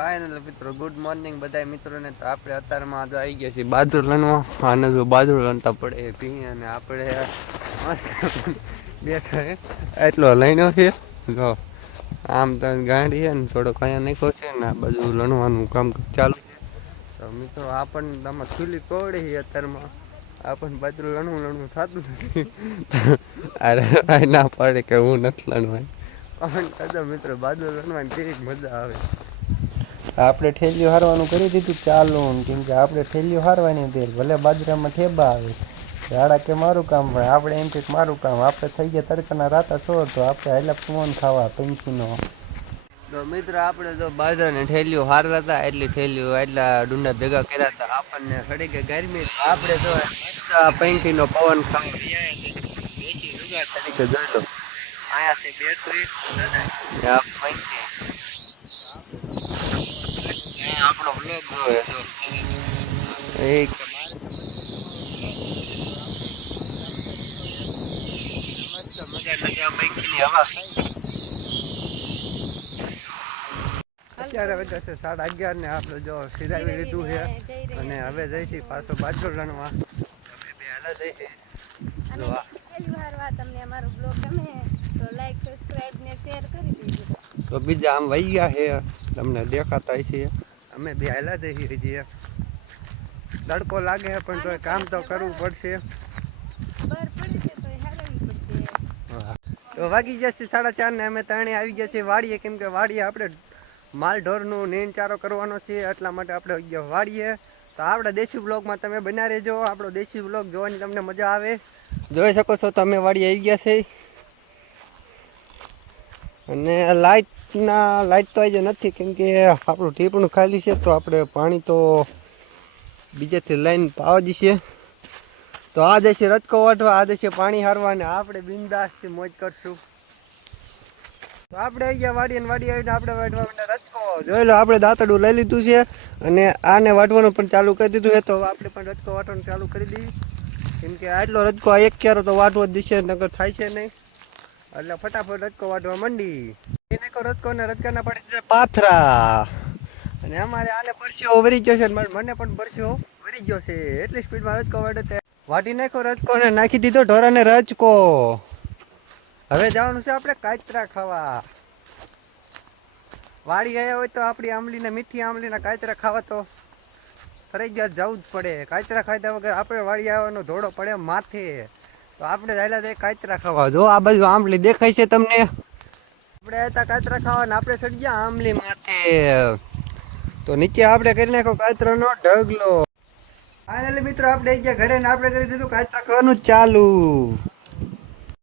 Final મિત્રો good morning બધા મિત્રોને. તો આપણે અત્યારમાં તો આવી ગયા છીએ બાજરો લણવા. આને જો બાજરો લણતા પડે પી અને આપણે મસ્ત બેઠા એટલો લઈનો છે. જો આમ તો ગાંડી છે ને થોડોક અહીંયા નાખ્યો છે ને આ બધું લણવાનું કામ ચાલુ છે. તો મિત્રો આપણને તમે ચૂલી કોવડે અત્યારમાં આપણને બાજરો લણવું થતું નથી. અરે ના પડે કે હું નથી લણવાય પણ કદો મિત્રો બાજરો લણવાની કેવી મજા આવે. આપણે ઠેલીઓ હારવાનું કરી દીધું ચાલુ કેમ કે આપણે ઠેલીઓ હારવાની હતી. ભલે બાજરામાં ઠેબા આવે ઝાડા કે મારું કામ ભાઈ આપણે એમ કે મારું કામ આપણે થઈ ગયા તડકાના રાતા છો તો આપણે હાઈલા ફોન ખાવા પંખીનો. તો મિત્ર આપણે જો બાજરાની ઠેલીઓ હારતા હતા એટલી ઠેલીઓ એટલા ડુંડા ભેગા કર્યા હતા. આપણને ખડી કે ગરમી આપણે તો પંખીનો પવન ખાવા દેશી રૂગા તરીકે જોઈ લો. અહીંયા છે બેટરી પંખી આપણો બ્લોગ જોવે તો એક મસ્ત મજા લગા પંખીની હવા અત્યારે બધા છે 11:30 ને આપણે જો સિરાવી લીધું છે અને હવે જઈશું પાછો બાજરો લણવા. અમે બે હાલા જઈએ. તમને અમારો બ્લોગ ગમે તો લાઈક સબસ્ક્રાઇબ ને શેર કરી દેજો. તો બીજા આમ વહી ગયા છે તમને દેખાતા છે. અમે બે હાલા જઈએ છીએ. તડકો લાગે છે પણ તો કામ તો કરવું પડશે. તો વાગી જશે 4:30 ને અમે ત્રણે આવી ગયા છે વાડીએ. કેમ કે વાડીએ આપણે માલ ઢોરનું નીણ ચારો કરવાનો છે એટલા માટે આપણે વાડીએ. તો આપણે દેશી બ્લોગમાં તમે બન્યા રહેજો. આપણો દેશી બ્લોગ જોવાની તમને મજા આવે. જોઈ શકો છો તમે વાડી આવી ગયા છે અને લાઈટ તો આજે નથી કેમ કે આપણું ટીપણું ખાલી છે. તો આપણે પાણી તો બીજેથી લાઈન પાવા જશે. તો આ જશે રચકો વાટવા, આ જશે પાણી હારવા અને આપણે બિંદાસથી મોજ કરશું. તો આપણે આવી ગયા વાડી આવીને આપણે વાટવા માટે રચકો જોઈ લો. આપણે દાંતડું લઈ લીધું છે અને આને વાટવાનું પણ ચાલુ કરી દીધું છે. તો આપણે પણ રચકો વાટવાનું ચાલુ કરી દઈએ કેમ કે આટલો રચકો એક ક્યારો તો વાટવો જ દિશે નગર થાય છે નહીં. એટલે ફટાફટ રચકો વાટવા માંડી. એને રચકો ને રચકાના પડી દીધા પાથરા અને અમારે આને પરસ્યો વરી ગયો છે. મને પણ પરસ્યો વરી ગયો છે. એટલી સ્પીડમાં રચકો વાટે વાટી નાખ્યો રચકો ને નાખી દીધો ઢોરાને રચકો. હવે જવાનું છે આપણે કાચરા ખાવા. વાડી ગયા હોય તો આપણી આંબલીને મીઠી આંબલીના કાચરા ખાવા તો ફરજિયાત જવું જ પડે. કાચરા ખાધા વગર આપણે વાડી આવવાનો ધોડો પડે માથે. તો આપણે જાયલા તે કાચરા ખાવા. જો આ બાજુ આંબલી દેખાય છે તમને. આપણે હતા કાચરા ખાવા ને આપણે ચડી ગયા આંબલી માથે. તો નીચે આપણે કરી નાખો કાચરાનો ઢગલો. ફાઇનલી મિત્રો આપણે ગયા ઘરે ને આપણે કરી દીધું કાચરા ખાવાનું ચાલુ.